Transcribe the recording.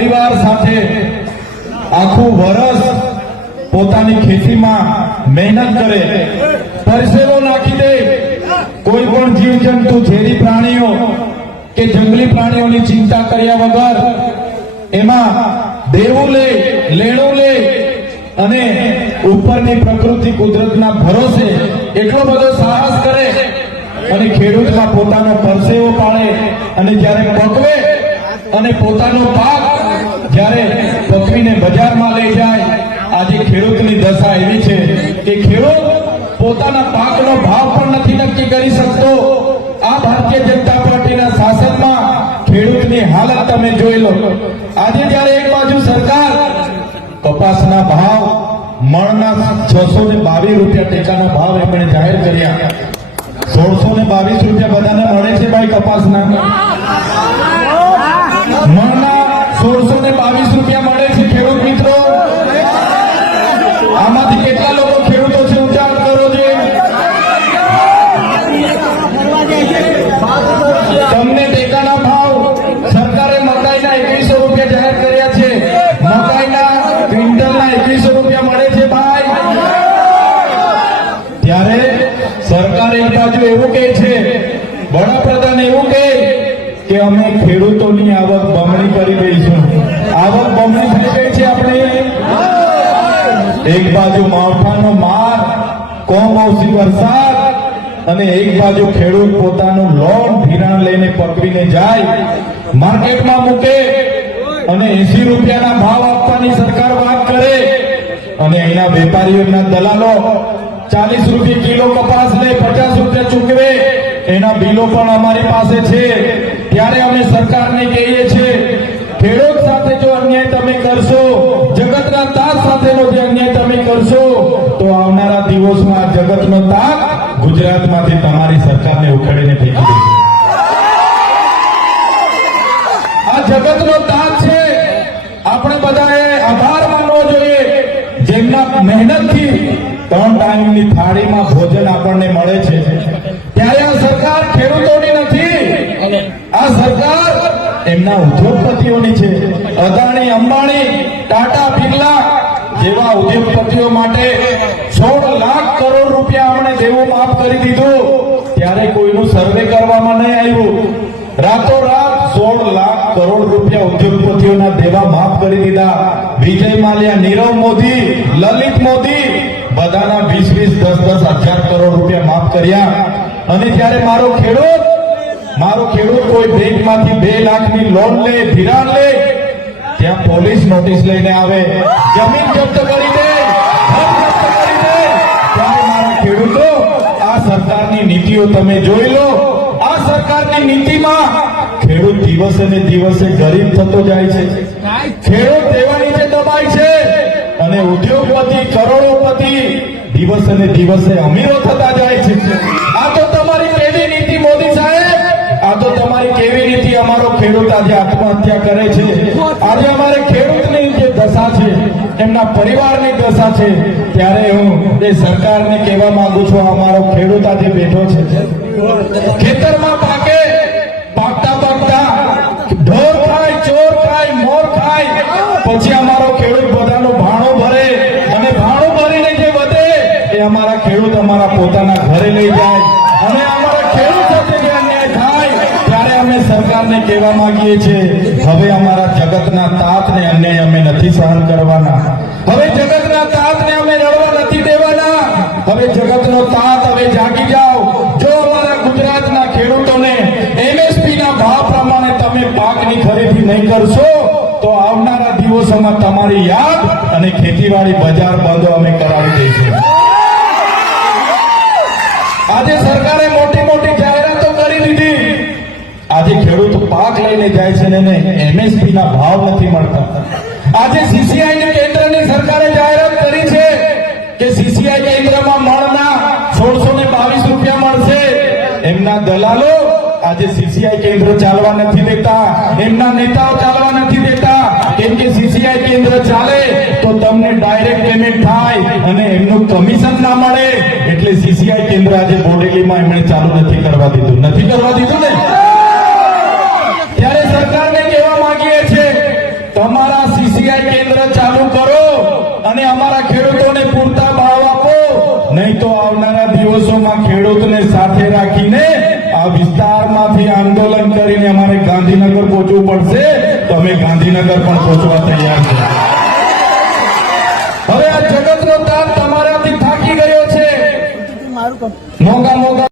પરિવાર સાથે આખું વર્ષ પોતાની ખેતીમાં મહેનત કરે, પરસેવો નાખી દે, કોઈ પણ જીવજંતુ, ઝેરી પ્રાણીઓ કે જંગલી પ્રાણીઓની ચિંતા કર્યા વગર એમાં દેવું લે, લેણું લે અને ઉપરની પ્રકૃતિ કુદરતના ભરોસે એટલો બધો સાહસ કરે અને ખેડૂતમાં પોતાનો પરસેવો પાડે અને જ્યારે પકવે અને પોતાનો પાક જ્યારે પકવીને બજારમાં લઈ જાય, આજે ખેડૂતની દશા એવી છે કે ખેડૂત પોતાના પાકનો ભાવ પણ નથી નક્કી કરી શકતો. આ ભારતીય જનતા પાર્ટીના શાસનમાં ખેડૂતની હાલત તમે જોઈ લો. આજે જ્યારે એક બાજુ સરકાર કપાસના ભાવ મણના 622 રૂપિયા ટેકાનો ભાવ એમણે જાહેર કર્યા, 1622 રૂપિયા બધાને મળે છે ભાઈ કપાસના, મણના 1622 રૂપિયા મળે છે ખેડૂત મિત્રો. આમાંથી કેટલા લોકો ખેડૂતો છે? ઊંચા હાથ કરો છે. તમને ટેકાના ભાવ સરકારે મકાઈના 2100 રૂપિયા જાહેર કર્યા છે, મકાઈના ક્વિન્ટલના 2100 રૂપિયા મળે છે ભાઈ. ત્યારે સરકાર એક બાજુ એવું કહે છે, વડાપ્રધાન એવું કહે કે અમે ખેડૂતોની આવક બમણી કરી દઈશું. આવક બમણી થઈ ગઈ છે આપણે. એક બાજુ માવઠાનો માર, કમોસમી વરસાદ અને એક બાજુ ખેડૂત પોતાનું લોન ધિરાણ લઈને પકવીને જાય, માર્કેટમાં મૂકે અને 80 રૂપિયાના ભાવ આપવાની સરકાર વાત કરે અને એના વેપારીઓના દલાલો 40 રૂપિયા કિલો કપાસ લે, 50 રૂપિયા ચૂકવે. એના બિલો પણ અમારી પાસે છે. ત્યારે અમે સરકારને કહીએ છીએ, ખેડૂત સાથે જો અન્યાય તમે કરશો, જગતના તાત સાથેનો જે અન્યાય તમે કરશો, તો આવનારા દિવસમાં જગતનો તાત ગુજરાતમાંથી તમારી સરકારને ઉખેડીને ફેંકી દેશે. આ જગતનો તાત છે. આપણે બધાએ આભાર માનવો જોઈએ, જેમના મહેનતથી 3 ટાઈમની થાળીમાં ભોજન આપણને મળે છે. ત્યારે આ સરકાર ખેડૂતોની નથી, આ સરકાર એમના ઉદ્યોગપતિઓની છે. અદાણી, અંબાણી, ટાટા, બિરલા જેવા ઉદ્યોગપતિઓ માટે 16 લાખ કરોડ રૂપિયા આપણે દેવું માફ કરી દીધું. ત્યારે કોઈનું સર્વે કરવામાં નહીં આવ્યું. રાતોરાત 16 લાખ કરોડ રૂપિયા ઉદ્યોગપતિઓના દેવા માફ કરી દીધા. વિજય માલ્યા, નીરવ મોદી, લલિત મોદી બધાના 20-20, 10-10 હજાર કરોડ રૂપિયા માફ કર્યા. અને ત્યારે મારો ખેડૂત કોઈ બેંકમાંથી 2 લાખની લોન લે, ધિરાણ લે, ત્યાં પોલીસ નોટિસ લઈને આવે, જમીન જપ્ત કરી દે, ઘર જપ્ત કરી દે. ત્યારે મારા ખેડૂતો, આ સરકારની નીતિઓ તમે જોઈ લો. આ સરકારની નીતિમાં ખેડૂત દિવસે ને દિવસે ગરીબ થતો જાય છે, ખેડૂત દેવા નીચે દબાય છે અને ઉદ્યોગપતિ, કરોડોપતિ દિવસે ને દિવસે અમીરો થતા જાય છે. આ તો તમારી કેવી નીતિ મોદી સાહેબ? આ તો તમારી કેવી નીતિ? અમારો ખેડૂત આજે આત્મહત્યા કરે છે. આજે અમારે ખેડૂતની જે દશા છે, એમના પરિવારની દશા છે. ત્યારે હું એ સરકારને કહેવા માંગુ છું, અમારો ખેડૂત આજે બેઠો છે, ખેતરમાં પાકે, પાકતા પાકતા ઢોર ખાય, ચોર ખાય, મોર ખાય, પછી અમારો ખેડૂત બધાનો ભાણો ભરે અને ભાણો ભરીને જે વધે એ અમારા ખેડૂત અમારા પોતાના ઘરે લઈ જાય. અને અમારા ખેડૂત સાથે જે અન્યાય થાય, ત્યારે અમે સરકારને કહેવા માંગીએ છીએ, હવે અમારા જગતના તાતને અન્યાય અમે નથી સહન કરવાના. હવે જગતના તાતને અમે રડવા નથી દેવાના. હવે જગતનો તાત, હવે જાગી જાઓ. જો અમારા ગુજરાતના ખેડૂતોને MSP ના ભાવ પ્રમાણે તમે પાકની ખરીદી નહીં કરશો, તો આવનારા દિવસોમાં તમારી યાદ અને ખેતીવાડી બજાર બંધ અમે કરાવી દઈશું. આજે સરકારે મોટી મોટી જાહેરાતો કરી દીધી. આજે ખેડૂત પાક લઈને જાય છે ને MSP ના ભાવ નથી મળતા. આજે CCI ની કેન્દ્રની સરકારે જાહેરાત કરી છે કે CCI કેન્દ્રમાં મણના 1622 રૂપિયા મળશે. એમના દલાલો આજે CCI કેન્દ્ર ચાલવા નથી દેતા, એમના નેતાઓ ચાલવા નથી દેતા. કેમ કે CCI કેન્દ્ર ચાલે તો તમને ડાયરેક્ટ પેમેન્ટ થાય અને એમનું કમિશન ના મળે. એટલે CCI કેન્દ્ર આજે બોડેલીમાં એમણે ચાલુ નથી કરવા દીધું ને. ત્યારે સરકારને કહેવા માંગીએ છીએ, તમારા નહીં તો આવનારા દિવસોમાં ખેડૂતને સાથે રાખીને આ વિસ્તારમાંથી આંદોલન કરીને અમારે ગાંધીનગર પહોંચવું પડશે, તો અમે ગાંધીનગર પણ પહોંચવા તૈયાર છે. હવે આ જગતનો તાત તમારાથી થાકી ગયો છે. મોંઘા મોંઘા